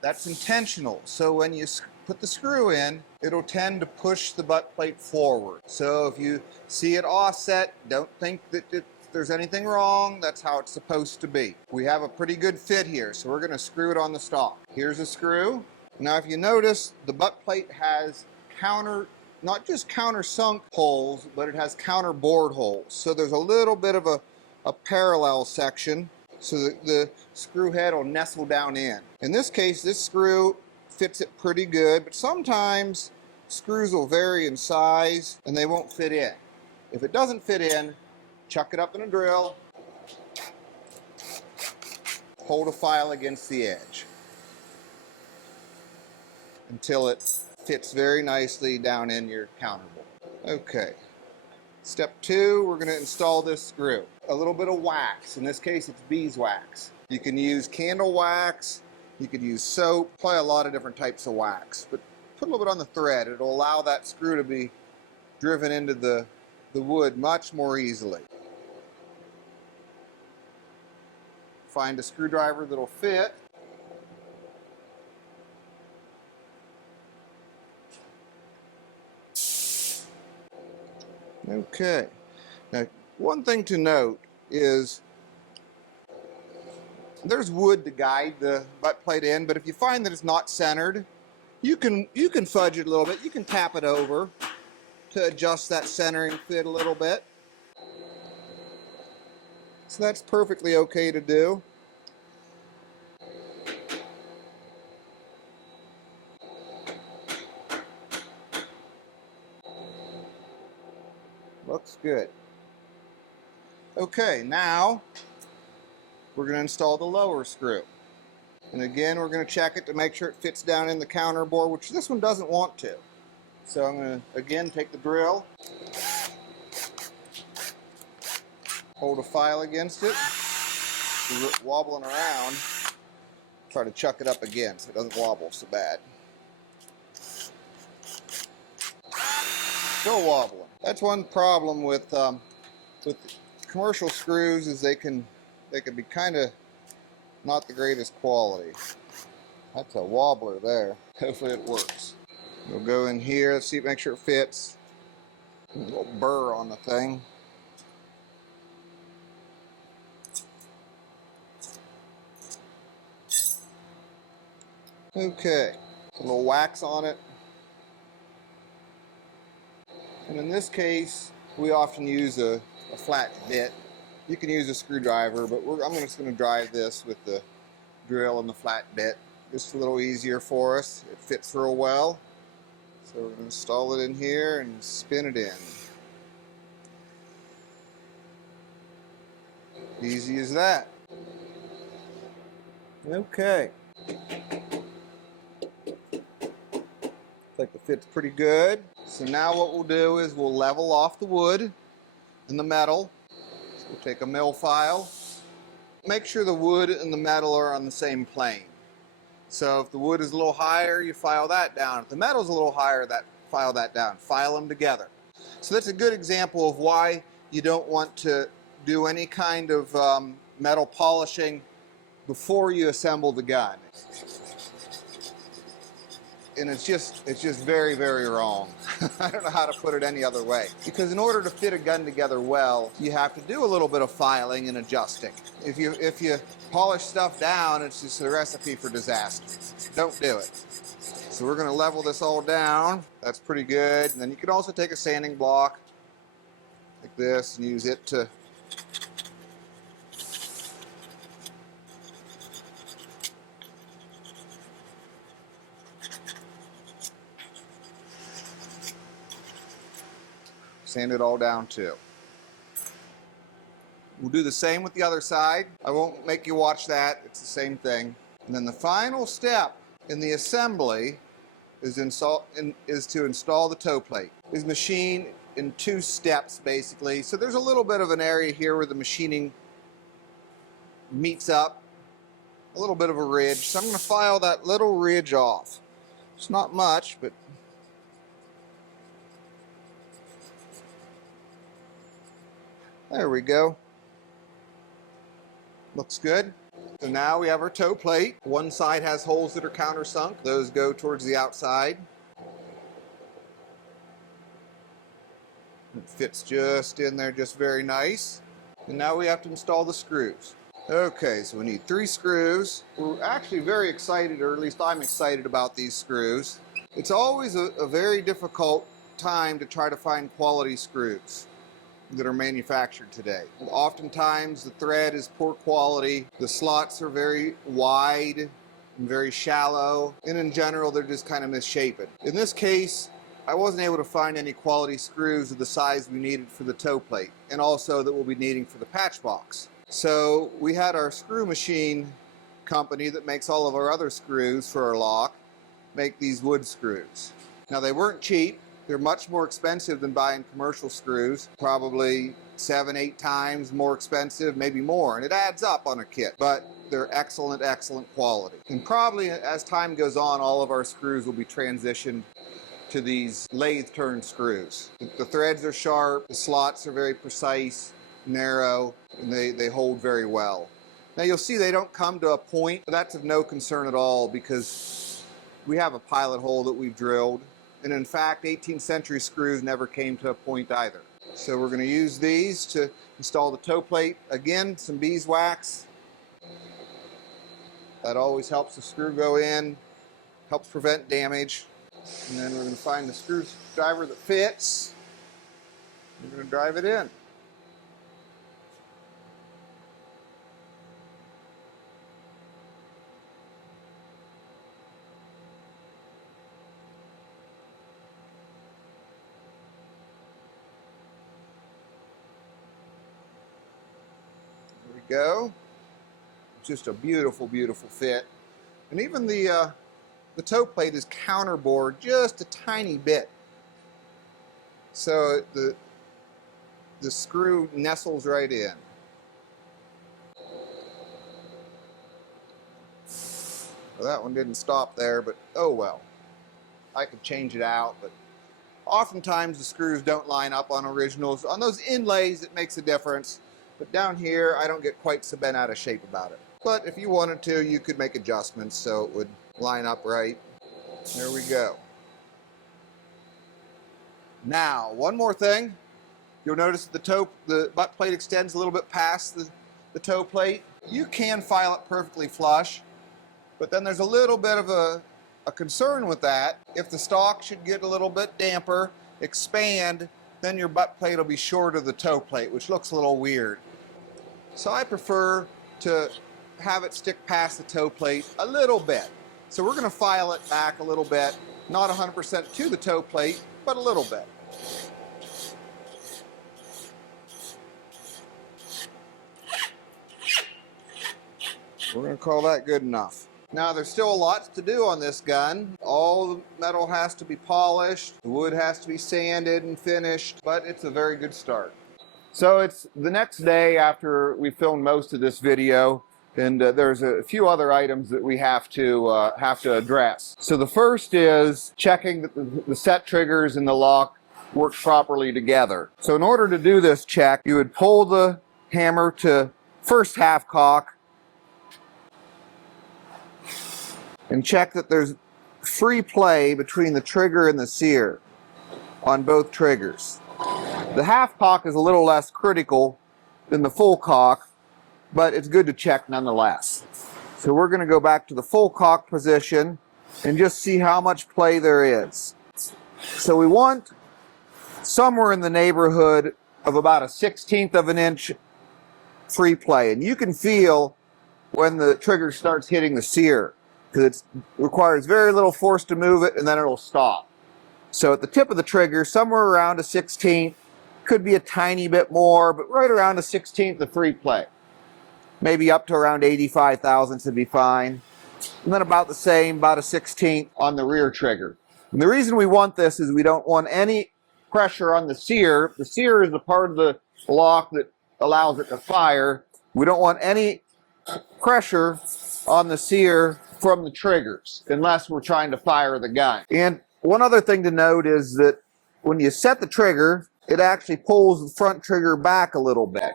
That's intentional. So when you put the screw in, it'll tend to push the butt plate forward. So if you see it offset, don't think that there's anything wrong. That's how it's supposed to be. We have a pretty good fit here, so we're going to screw it on the stock. Here's a screw. Now if you notice, the butt plate has counter not just countersunk holes, but it has counterbored holes. So there's a little bit of a parallel section so that the screw head will nestle down in. In this case, this screw fits it pretty good, but sometimes screws will vary in size and they won't fit in. If it doesn't fit in, chuck it up in a drill, hold a file against the edge until it fits very nicely down in your counterboard. Okay. Step 2, we're going to install this screw. A little bit of wax. In this case, it's beeswax. You can use candle wax, you could use soap, probably a lot of different types of wax. But put a little bit on the thread. It'll allow that screw to be driven into the wood much more easily. Find a screwdriver that'll fit. Okay. Now, one thing to note is there's wood to guide the butt plate in, but if you find that it's not centered, you can fudge it a little bit. You can tap it over to adjust that centering fit a little bit. So that's perfectly okay to do. Looks good. Okay, now we're going to install the lower screw. And again, we're going to check it to make sure it fits down in the counterbore, which this one doesn't want to. So I'm going to, again, take the drill, hold a file against it, wobbling around, try to chuck it up again so it doesn't wobble so bad. Still wobbling. That's one problem with commercial screws is they can be kind of not the greatest quality. That's a wobbler there. Hopefully it works. We'll go in here, let's see, make sure it fits. A little burr on the thing. Okay, a little wax on it. And in this case, we often use a flat bit. You can use a screwdriver, but I'm just going to drive this with the drill and the flat bit. Just a little easier for us. It fits real well. So we're going to install it in here and spin it in. Easy as that. Okay. Looks like the fit's pretty good. So now what we'll do is we'll level off the wood and the metal. So we'll take a mill file. Make sure the wood and the metal are on the same plane. So if the wood is a little higher, you file that down. If the metal's a little higher, file that down. File them together. So that's a good example of why you don't want to do any kind of metal polishing before you assemble the gun. And it's just very, very wrong. I don't know how to put it any other way. Because in order to fit a gun together well, you have to do a little bit of filing and adjusting. If you polish stuff down, it's just a recipe for disaster. Don't do it. So we're going to level this all down. That's pretty good. And then you can also take a sanding block like this and use it to sand it all down too. We'll do the same with the other side. I won't make you watch that. It's the same thing. And then the final step in the assembly is to install the toe plate. It's machined in 2 steps basically. So there's a little bit of an area here where the machining meets up. A little bit of a ridge. So I'm going to file that little ridge off. It's not much, but there we go. Looks good. So now we have our toe plate. One side has holes that are countersunk. Those go towards the outside. It fits just in there, just very nice. And now we have to install the screws. Okay, so we need 3 screws. We're actually very excited, or at least I'm excited about these screws. It's always a very difficult time to try to find quality screws that are manufactured today. Oftentimes the thread is poor quality, the slots are very wide and very shallow, and in general they're just kind of misshapen. In this case, I wasn't able to find any quality screws of the size we needed for the toe plate, and also that we'll be needing for the patch box. So we had our screw machine company that makes all of our other screws for our lock make these wood screws. Now they weren't cheap. They're much more expensive than buying commercial screws, probably 7-8 times more expensive, maybe more, and it adds up on a kit, but they're excellent, excellent quality. And probably as time goes on, all of our screws will be transitioned to these lathe turn screws. The threads are sharp, the slots are very precise, narrow, and they hold very well. Now you'll see they don't come to a point, but that's of no concern at all because we have a pilot hole that we've drilled. And in fact, 18th century screws never came to a point either. So we're going to use these to install the toe plate. Again, some beeswax. That always helps the screw go in, helps prevent damage. And then we're going to find the screwdriver that fits. We're going to drive it in. Go. Just a beautiful, beautiful fit. And even the toe plate is counterbored just a tiny bit. So the screw nestles right in. Well, that one didn't stop there, but oh well. I could change it out, but oftentimes the screws don't line up on originals. On those inlays, it makes a difference. But down here, I don't get quite so bent out of shape about it. But if you wanted to, you could make adjustments so it would line up right. There we go. Now, one more thing. You'll notice the butt plate extends a little bit past the toe plate. You can file it perfectly flush, but then there's a little bit of a concern with that. If the stock should get a little bit damper, expand, then your butt plate will be short of the toe plate, which looks a little weird. So I prefer to have it stick past the toe plate a little bit. So we're going to file it back a little bit, not 100% to the toe plate, but a little bit. We're going to call that good enough. Now there's still lots to do on this gun. All the metal has to be polished, the wood has to be sanded and finished, but it's a very good start. So it's the next day after we filmed most of this video, and there's a few other items that we have to address. So the first is checking that the set triggers and the lock work properly together. So in order to do this check, you would pull the hammer to first half cock and check that there's free play between the trigger and the sear on both triggers. The half cock is a little less critical than the full cock, but it's good to check nonetheless. So we're going to go back to the full cock position and just see how much play there is. So we want somewhere in the neighborhood of about a 1/16 of an inch free play. And you can feel when the trigger starts hitting the sear, because it requires very little force to move it and then it'll stop. So at the tip of the trigger, somewhere around a 1/16, could be a tiny bit more, but right around a 1/16 of free play. Maybe up to around 85 thousandths would be fine. And then about the same, about a 1/16 on the rear trigger. And the reason we want this is we don't want any pressure on the sear. The sear is the part of the lock that allows it to fire. We don't want any pressure on the sear from the triggers unless we're trying to fire the gun. And one other thing to note is that when you set the trigger, it actually pulls the front trigger back a little bit.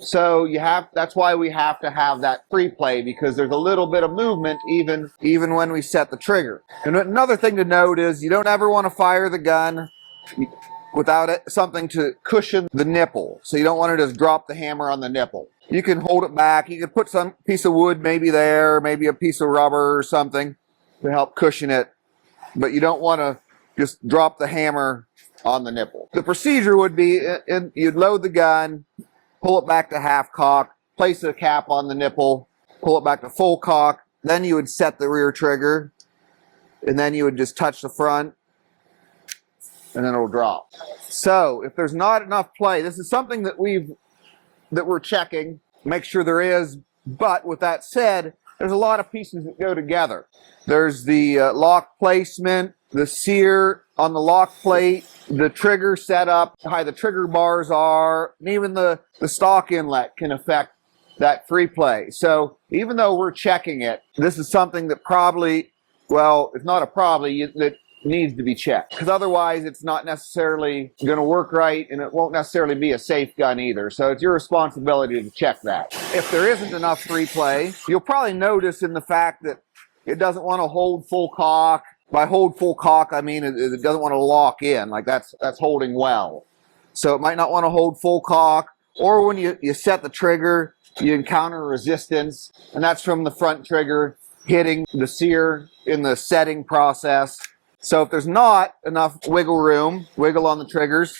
So that's why we have to have that free play, because there's a little bit of movement even when we set the trigger. And another thing to note is you don't ever want to fire the gun without something to cushion the nipple. So you don't want to just drop the hammer on the nipple. You can hold it back. You can put some piece of wood maybe there, maybe a piece of rubber or something to help cushion it. But you don't want to just drop the hammer on the nipple. The procedure would be you'd load the gun, pull it back to half cock, place the cap on the nipple, pull it back to full cock, then you would set the rear trigger, and then you would just touch the front, and then it'll drop. So if there's not enough play, this is something that we're checking, make sure there is, but with that said, there's a lot of pieces that go together. There's the lock placement, the sear on the lock plate, the trigger setup, how high the trigger bars are, and even the stock inlet can affect that free play. So even though we're checking it, this is something that probably, well, it's not a probably, that needs to be checked. Because otherwise it's not necessarily going to work right, and it won't necessarily be a safe gun either. So it's your responsibility to check that. If there isn't enough free play, you'll probably notice in the fact that it doesn't want to hold full cock. By hold full cock, I mean it doesn't want to lock in, like that's holding well. So it might not want to hold full cock, or when you set the trigger, you encounter resistance, and that's from the front trigger hitting the sear in the setting process. So if there's not enough wiggle room, wiggle on the triggers,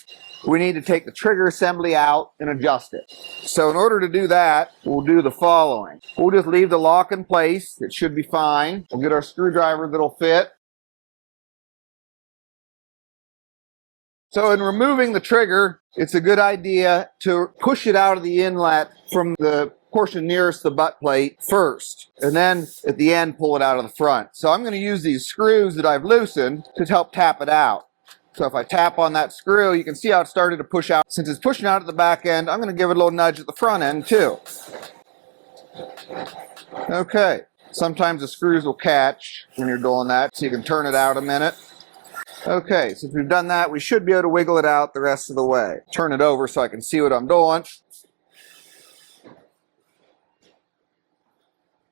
we need to take the trigger assembly out and adjust it. So in order to do that, we'll do the following. We'll just leave the lock in place. It should be fine. We'll get our screwdriver that'll fit. So in removing the trigger, it's a good idea to push it out of the inlet from the portion nearest the butt plate first, and then at the end pull it out of the front. So I'm going to use these screws that I've loosened to help tap it out. So if I tap on that screw, you can see how it started to push out. Since it's pushing out at the back end, I'm going to give it a little nudge at the front end too. Okay, sometimes the screws will catch when you're doing that, so you can turn it out a minute. Okay, so if we've done that, we should be able to wiggle it out the rest of the way. Turn it over so I can see what I'm doing.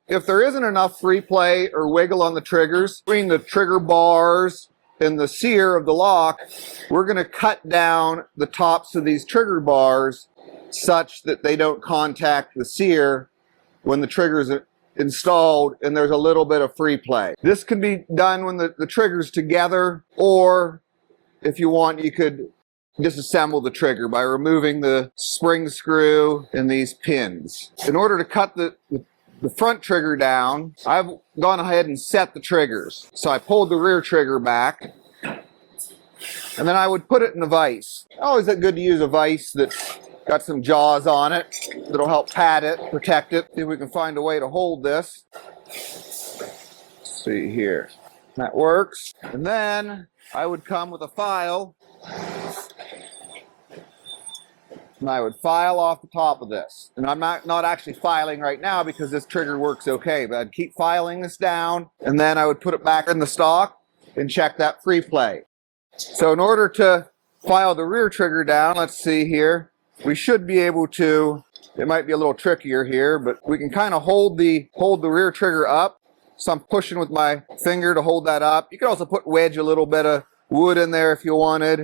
If there isn't enough free play or wiggle on the triggers, between the trigger bars and the sear of the lock, we're going to cut down the tops of these trigger bars such that they don't contact the sear when the trigger's installed and there's a little bit of free play. This can be done when the trigger's together, or if you want, you could disassemble the trigger by removing the spring screw and these pins. In order to cut the front trigger down, I've gone ahead and set the triggers. So I pulled the rear trigger back, and then I would put it in a vise. Always good to use a vise that's got some jaws on it that'll help pad it, protect it. See if we can find a way to hold this. Let's see here. That works. And then I would come with a file, and I would file off the top of this. And I'm not actually filing right now because this trigger works okay, but I'd keep filing this down, and then I would put it back in the stock and check that free play. So in order to file the rear trigger down, let's see here, we should be able to, it might be a little trickier here, but we can kind of hold the rear trigger up. So I'm pushing with my finger to hold that up. You could also wedge a little bit of wood in there if you wanted.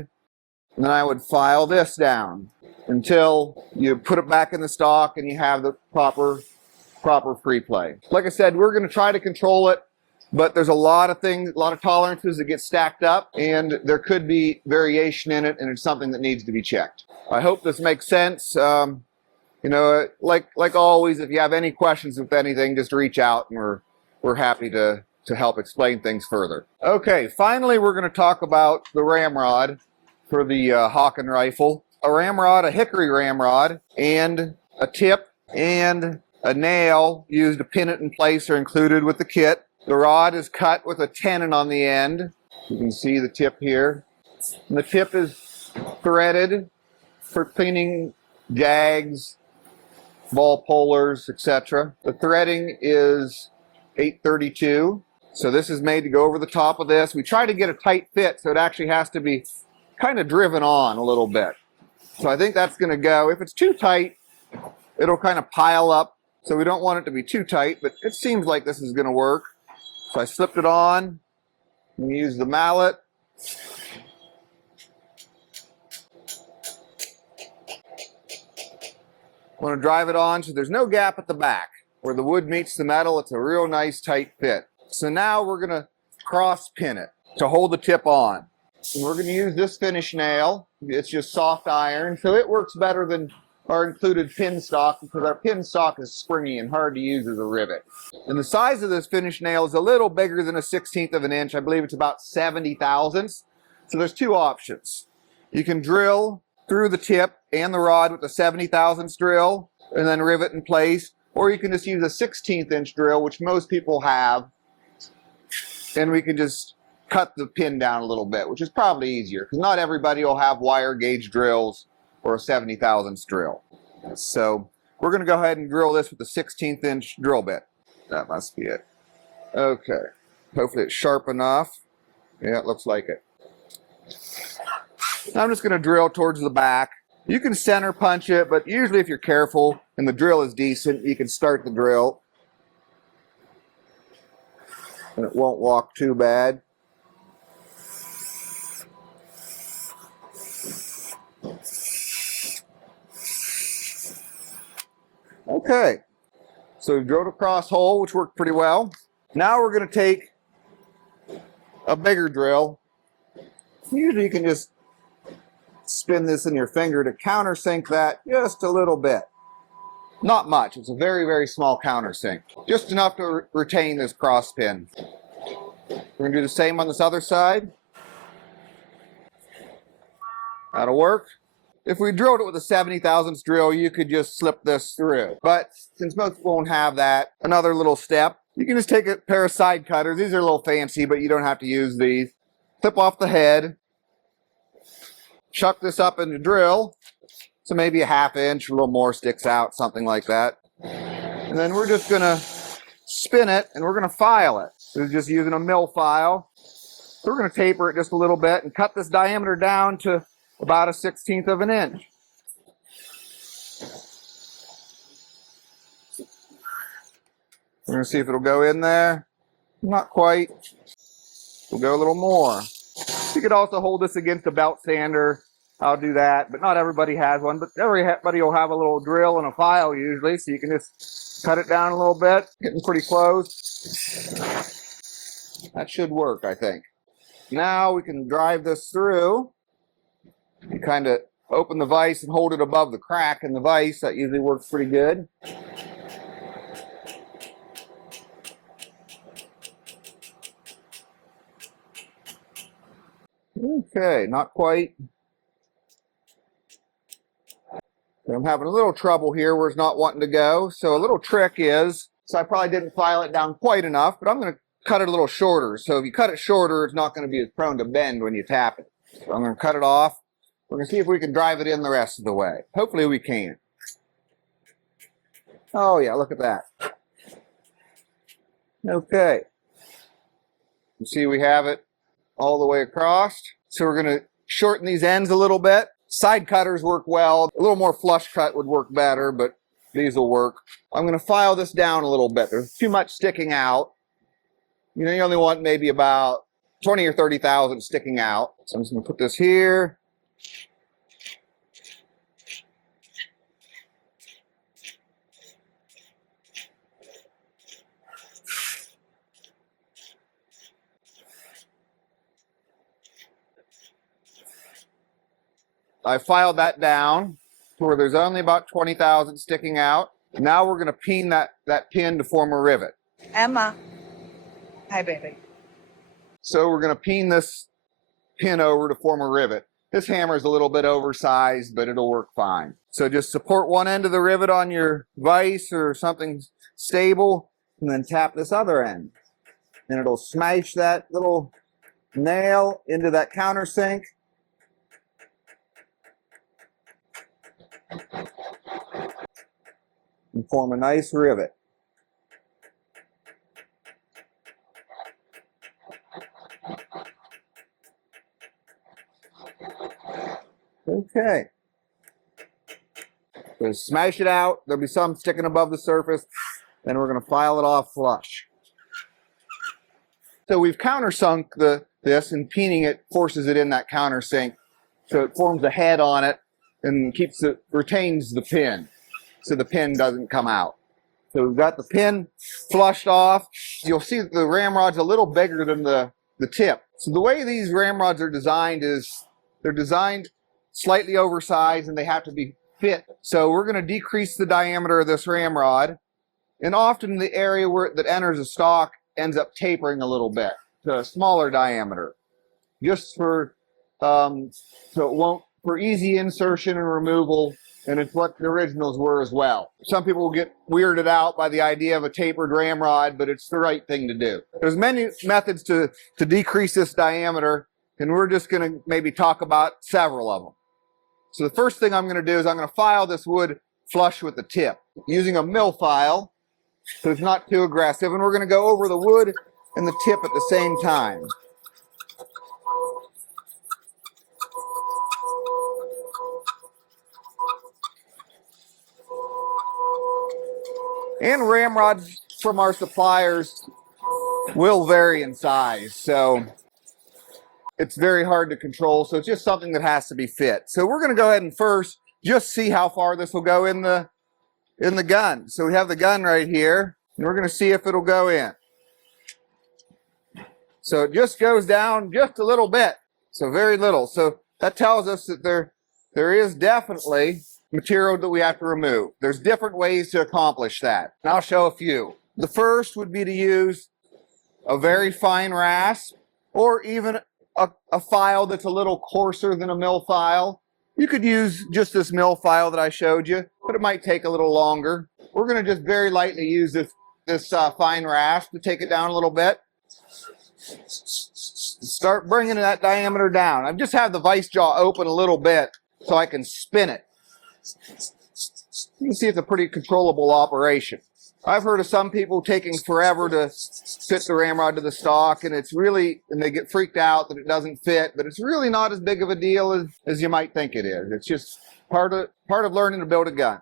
And then I would file this down until you put it back in the stock and you have the proper free play. Like I said, we're going to try to control it, but there's a lot of things, a lot of tolerances that get stacked up, and there could be variation in it, and it's something that needs to be checked. I hope this makes sense. You know, like always, if you have any questions with anything, just reach out, and we're happy to help explain things further. Okay, finally we're going to talk about the ramrod for the Hawken rifle. A ramrod, a hickory ramrod, and a tip and a nail used to pin it in place are included with the kit. The rod is cut with a tenon on the end. You can see the tip here. And the tip is threaded for cleaning jags, ball pullers, etc. The threading is 832. So this is made to go over the top of this. We try to get a tight fit, so it actually has to be kind of driven on a little bit. So I think that's going to go. If it's too tight, it'll kind of pile up. So we don't want it to be too tight, but it seems like this is going to work. So I slipped it on and use the mallet. I want to drive it on so there's no gap at the back. Where the wood meets the metal, it's a real nice tight fit. So now we're going to cross pin it to hold the tip on. And we're going to use this finish nail. It's just soft iron, so it works better than our included pin stock because our pin stock is springy and hard to use as a rivet. And the size of this finish nail is a little bigger than a 1/16 of an inch. I believe it's about 70 thousandths. So there's two options. You can drill through the tip and the rod with a 70 thousandths drill and then rivet in place, or you can just use a 1/16 inch drill, which most people have, and we can just cut the pin down a little bit, which is probably easier because not everybody will have wire gauge drills or a 70 thousandths drill. So we're going to go ahead and drill this with a 1/16 inch drill bit. That must be it. Okay. Hopefully it's sharp enough. Yeah, it looks like it. Now I'm just going to drill towards the back. You can center punch it, but usually if you're careful and the drill is decent, you can start the drill. And it won't walk too bad. Okay, so we drilled a cross hole, which worked pretty well. Now we're going to take a bigger drill. Usually you can just spin this in your finger to countersink that just a little bit. Not much, it's a very, very small countersink. Just enough to retain this cross pin. We're going to do the same on this other side. That'll work. If we drilled it with a 70 thousandths drill, you could just slip this through. But since most won't have that, another little step, you can just take a pair of side cutters. These are a little fancy, but you don't have to use these. Clip off the head. Chuck this up in the drill. So maybe a 1/2 inch, a little more sticks out, something like that. And then we're just gonna spin it and we're gonna file it. So we're just using a mill file. So we're gonna taper it just a little bit and cut this diameter down to about a 1/16 of an inch. We're going to see if it'll go in there. Not quite. We'll go a little more. You could also hold this against a belt sander. I'll do that, but not everybody has one. But everybody will have a little drill and a file usually, so you can just cut it down a little bit. Getting pretty close. That should work, I think. Now we can drive this through. You kind of open the vise and hold it above the crack in the vise. That usually works pretty good. Okay, not quite. I'm having a little trouble here where it's not wanting to go. So a little trick is, so I probably didn't file it down quite enough, but I'm going to cut it a little shorter. So if you cut it shorter, it's not going to be as prone to bend when you tap it. So I'm going to cut it off. We're going to see if we can drive it in the rest of the way. Hopefully we can. Oh yeah, look at that. Okay. You see we have it all the way across. So we're going to shorten these ends a little bit. Side cutters work well. A little more flush cut would work better, but these will work. I'm going to file this down a little bit. There's too much sticking out. You know, you only want maybe about 20 or 30 thousandths sticking out. So I'm just going to put this here. I filed that down to where there's only about 20 thousandths sticking out. Now we're going to peen that pin to form a rivet. Emma. Hi, baby. So we're going to peen this pin over to form a rivet. This hammer is a little bit oversized, but it'll work fine. So just support one end of the rivet on your vise or something stable, and then tap this other end. And it'll smash that little nail into that countersink. And form a nice rivet. Okay. So smash it out. There'll be some sticking above the surface. Then we're going to file it off flush. So we've countersunk this, and peening it forces it in that countersink. So it forms a head on it and retains the pin, so the pin doesn't come out. So we've got the pin flushed off. You'll see that the ramrod's a little bigger than the tip. So the way these ramrods are designed is they're designed slightly oversized and they have to be fit. So we're going to decrease the diameter of this ramrod, and often the area where that enters the stock ends up tapering a little bit to a smaller diameter, just for so it won't, for easy insertion and removal, and it's what the originals were as well. Some people get weirded out by the idea of a tapered ramrod, but it's the right thing to do. There's many methods to decrease this diameter, and we're just going to maybe talk about several of them. So the first thing I'm going to do is I'm going to file this wood flush with the tip using a mill file, so it's not too aggressive, and we're going to go over the wood and the tip at the same time. And ramrods from our suppliers will vary in size, so it's very hard to control. So it's just something that has to be fit. So we're going to go ahead and first just see how far this will go in the gun. So we have the gun right here, and we're going to see if it'll go in. So it just goes down just a little bit, so very little. So that tells us that there is definitely material that we have to remove. There's different ways to accomplish that, and I'll show a few. The first would be to use a very fine rasp, or even a file that's a little coarser than a mill file. You could use just this mill file that I showed you, but it might take a little longer. We're going to just very lightly use this fine rasp to take it down a little bit. Start bringing that diameter down. I just have the vice jaw open a little bit so I can spin it. You can see it's a pretty controllable operation. I've heard of some people taking forever to fit the ramrod to the stock, and they get freaked out that it doesn't fit, but it's really not as big of a deal as you might think it is. It's just part of learning to build a gun.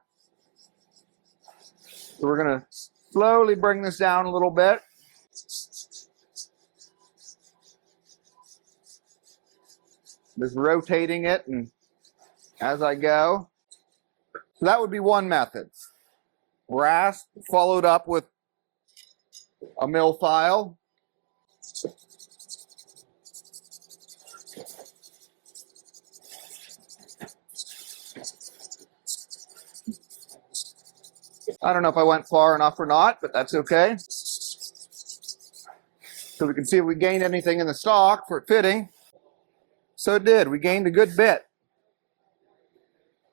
So we're going to slowly bring this down a little bit. Just rotating it and as I go. So that would be one method. Rasp followed up with a mill file. I don't know if I went far enough or not, but that's okay. So we can see if we gained anything in the stock for fitting. So it did. We gained a good bit.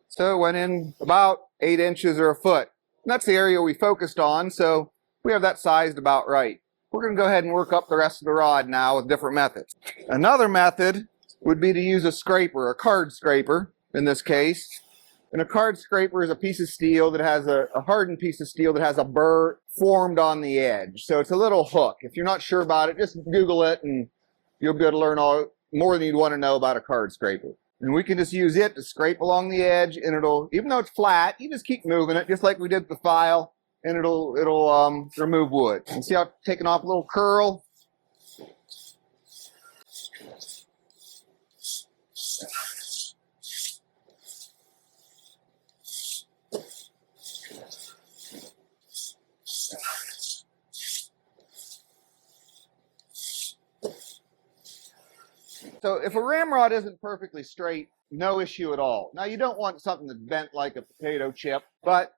So it went in about 8 inches or a foot. And that's the area we focused on, so we have that sized about right. We're going to go ahead and work up the rest of the rod now with different methods. Another method would be to use a scraper, a card scraper in this case. And a card scraper is a piece of steel that has a hardened piece of steel that has a burr formed on the edge. So it's a little hook. If you're not sure about it, just Google it and you'll be able to learn more than you'd want to know about a card scraper. And we can just use it to scrape along the edge, and it'll, even though it's flat, you just keep moving it, just like we did with the file, and it'll remove wood. You see how it's taking off a little curl? So if a ramrod isn't perfectly straight, no issue at all. Now you don't want something that's bent like a potato chip, but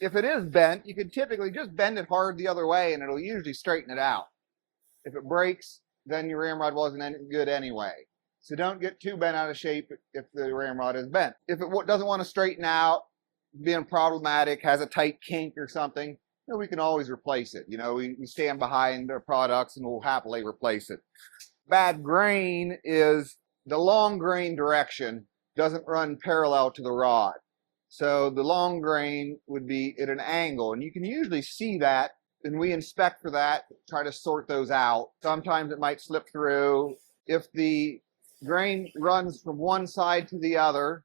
if it is bent, you can typically just bend it hard the other way and it'll usually straighten it out. If it breaks, then your ramrod wasn't any good anyway. So don't get too bent out of shape if the ramrod is bent. If it doesn't want to straighten out, being problematic, has a tight kink or something, we can always replace it. We stand behind our products and we'll happily replace it. Bad grain is the long grain direction doesn't run parallel to the rod. So the long grain would be at an angle, and you can usually see that, and we inspect for that, try to sort those out. Sometimes it might slip through. If the grain runs from one side to the other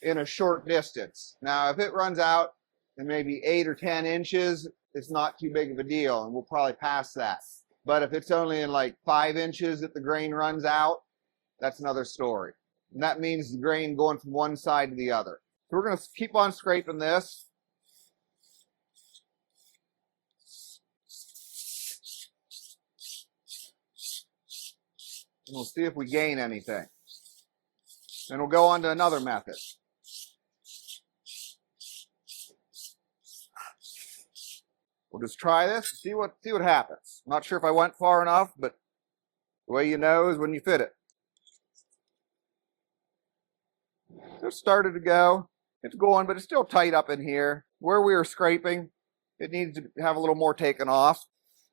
in a short distance. Now, if it runs out in maybe 8 or 10 inches, it's not too big of a deal, and we'll probably pass that. But if it's only in like 5 inches that the grain runs out, that's another story. And that means the grain going from one side to the other. So we're going to keep on scraping this. and we'll see if we gain anything. Then we'll go on to another method. We'll just try this and see what happens. I'm not sure if I went far enough, but the way you know is when you fit it. So it started to go. It's going, but it's still tight up in here. Where we were scraping, it needs to have a little more taken off.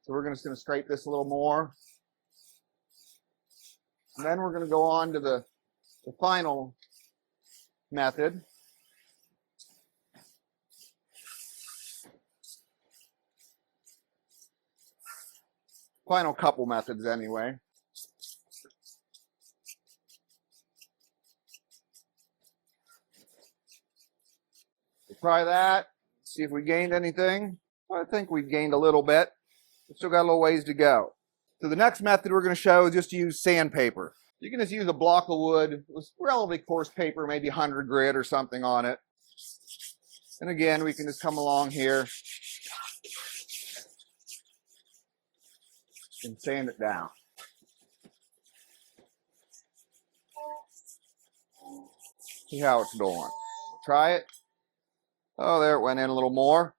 So we're just going to scrape this a little more. And then we're going to go on to the final method. Final couple methods anyway. We'll try that, see if we gained anything. Well, I think we've gained a little bit. We've still got a little ways to go. So the next method we're going to show is just to use sandpaper. You can just use a block of wood with relatively coarse paper, maybe 100 grit or something on it. And again, we can just come along here and sand it down. See how it's doing. We'll try it. Oh, there it went in a little more.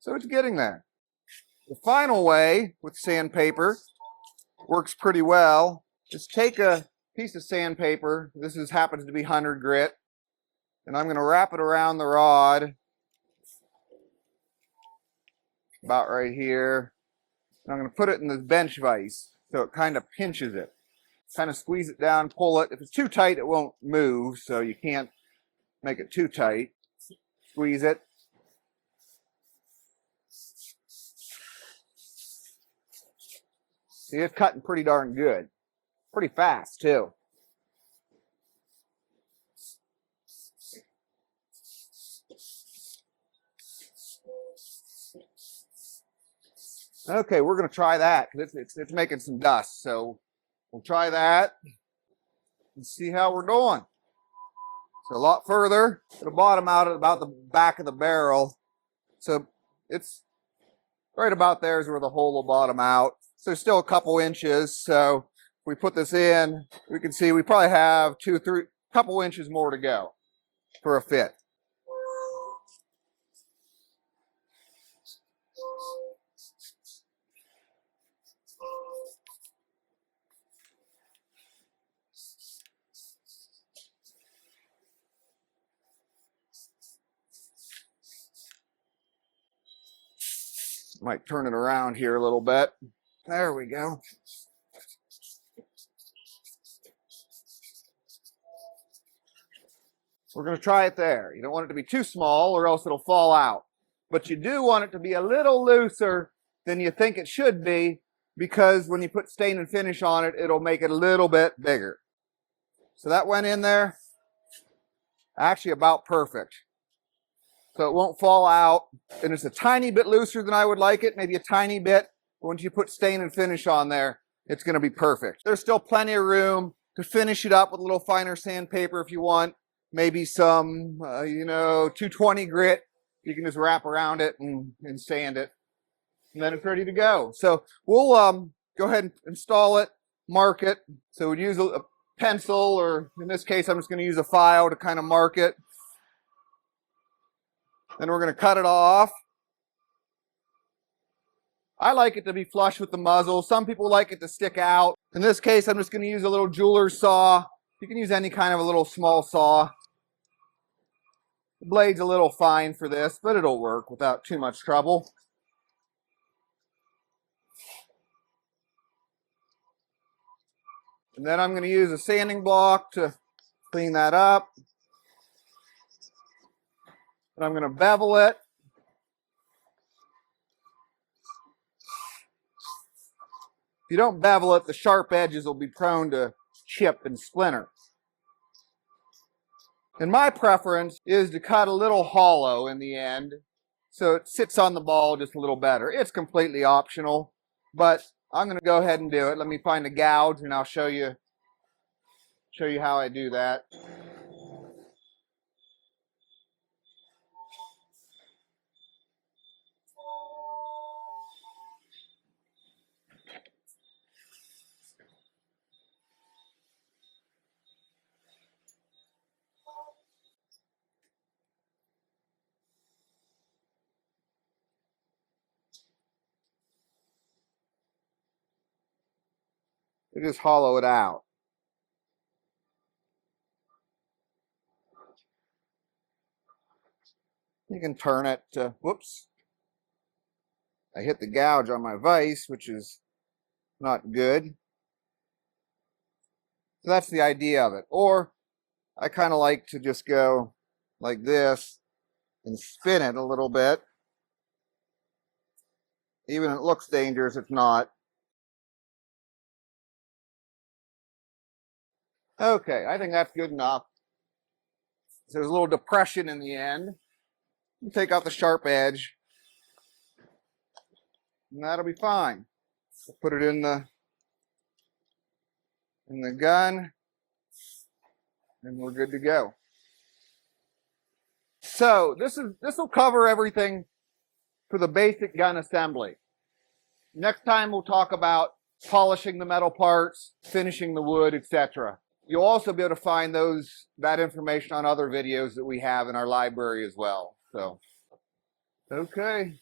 So it's getting there. The final way with sandpaper works pretty well. Just take a piece of sandpaper. This happens to be 100 grit. And I'm going to wrap it around the rod. About right here. And I'm going to put it in this bench vise so it kind of pinches it. Kind of squeeze it down, pull it. If it's too tight, it won't move, so you can't make it too tight. Squeeze it. See, it's cutting pretty darn good. Pretty fast, too. Okay, we're going to try that because it's making some dust. So we'll try that and see how we're doing. So a lot further. It'll bottom out at about the back of the barrel. So it's right about there is where the hole will bottom out. So there's still a couple inches. So if we put this in, we can see we probably have couple inches more to go for a fit. Might turn it around here a little bit. There we go. We're going to try it there. You don't want it to be too small or else it'll fall out. But you do want it to be a little looser than you think it should be, because when you put stain and finish on it, it'll make it a little bit bigger. So that went in there actually about perfect. So it won't fall out. And it's a tiny bit looser than I would like it, maybe a tiny bit. But once you put stain and finish on there, it's going to be perfect. There's still plenty of room to finish it up with a little finer sandpaper if you want. Maybe some, 220 grit. You can just wrap around it and sand it. And then it's ready to go. So we'll go ahead and install it, mark it. So we'd use a pencil, or in this case, I'm just going to use a file to kind of mark it. Then we're going to cut it off. I like it to be flush with the muzzle. Some people like it to stick out. In this case, I'm just going to use a little jeweler's saw. You can use any kind of a little small saw. The blade's a little fine for this, but it'll work without too much trouble. And then I'm going to use a sanding block to clean that up. And I'm going to bevel it. If you don't bevel it, the sharp edges will be prone to chip and splinter. And my preference is to cut a little hollow in the end so it sits on the ball just a little better. It's completely optional, but I'm going to go ahead and do it. Let me find a gouge and I'll show you how I do that. to just hollow it out. You can turn it to, whoops, I hit the gouge on my vise, which is not good. So that's the idea of it. Or I kind of like to just go like this and spin it a little bit. Even if it looks dangerous, it's not. Okay, I think that's good enough. So there's a little depression in the end. You take out the sharp edge, and that'll be fine. Put it in the gun, and we're good to go. So this will cover everything for the basic gun assembly. Next time we'll talk about polishing the metal parts, finishing the wood, etc. You'll also be able to find that information on other videos that we have in our library as well. So, okay.